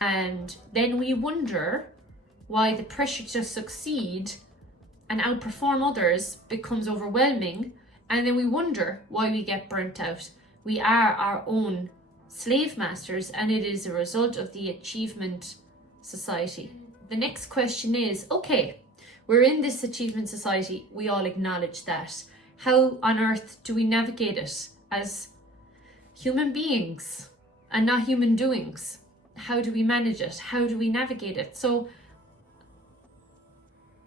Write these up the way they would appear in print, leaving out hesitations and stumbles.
And then we wonder why the pressure to succeed and outperform others becomes overwhelming. And then we wonder why we get burnt out. We are our own slave masters, and it is a result of the achievement society. The next question is, okay, we're in this achievement society. We all acknowledge that. How on earth do we navigate it as human beings and not human doings? How do we manage it? How do we navigate it? So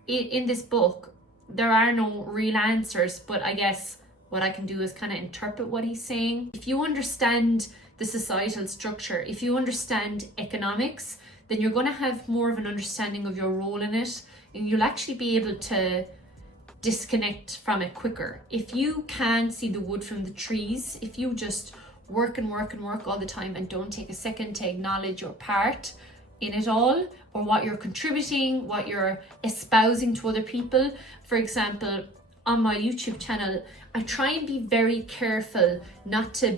in this book, there are no real answers, but I guess what I can do is kind of interpret what he's saying. If you understand the societal structure, if you understand economics, then you're going to have more of an understanding of your role in it, and you'll actually be able to disconnect from it quicker. If you can see the wood from the trees, if you just work and work and work all the time and don't take a second to acknowledge your part in it all, or what you're contributing, what you're espousing to other people. For example, on my YouTube channel, I try and be very careful not to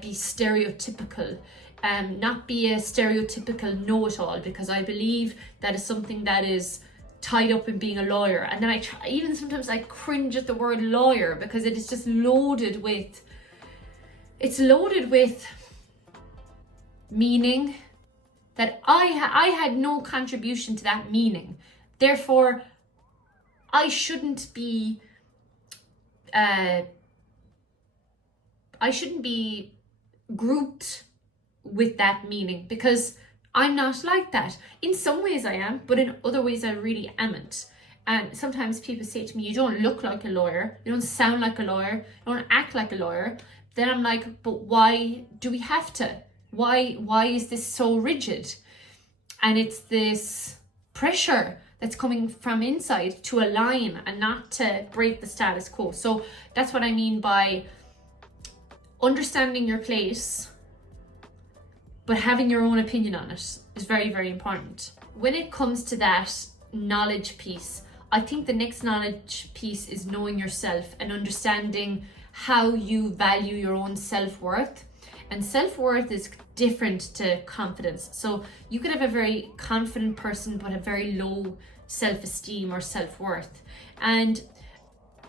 be stereotypical, not be a stereotypical know-it-all, because I believe that is something that is tied up in being a lawyer. And then even sometimes I cringe at the word lawyer, because it is just loaded with meaning that I had no contribution to that meaning. Therefore, I shouldn't be grouped with that meaning, because I'm not like that. In some ways I am, but in other ways I really amn't. And sometimes people say to me, you don't look like a lawyer, you don't sound like a lawyer, you don't act like a lawyer. Then I'm like, but why do we have to? Why is this so rigid? And it's this pressure that's coming from inside to align and not to break the status quo. So that's what I mean by understanding your place, but having your own opinion on it is very, very important. When it comes to that knowledge piece, I think the next knowledge piece is knowing yourself and understanding how you value your own self-worth. And self-worth is different to confidence. So you could have a very confident person but a very low self-esteem or self-worth. And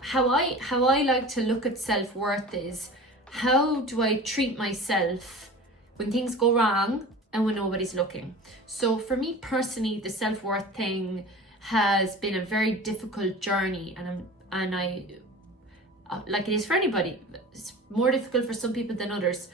how I like to look at self-worth is, how do I treat myself when things go wrong and when nobody's looking? So for me personally, the self-worth thing has been a very difficult journey, and I like it is for anybody. It's more difficult for some people than others.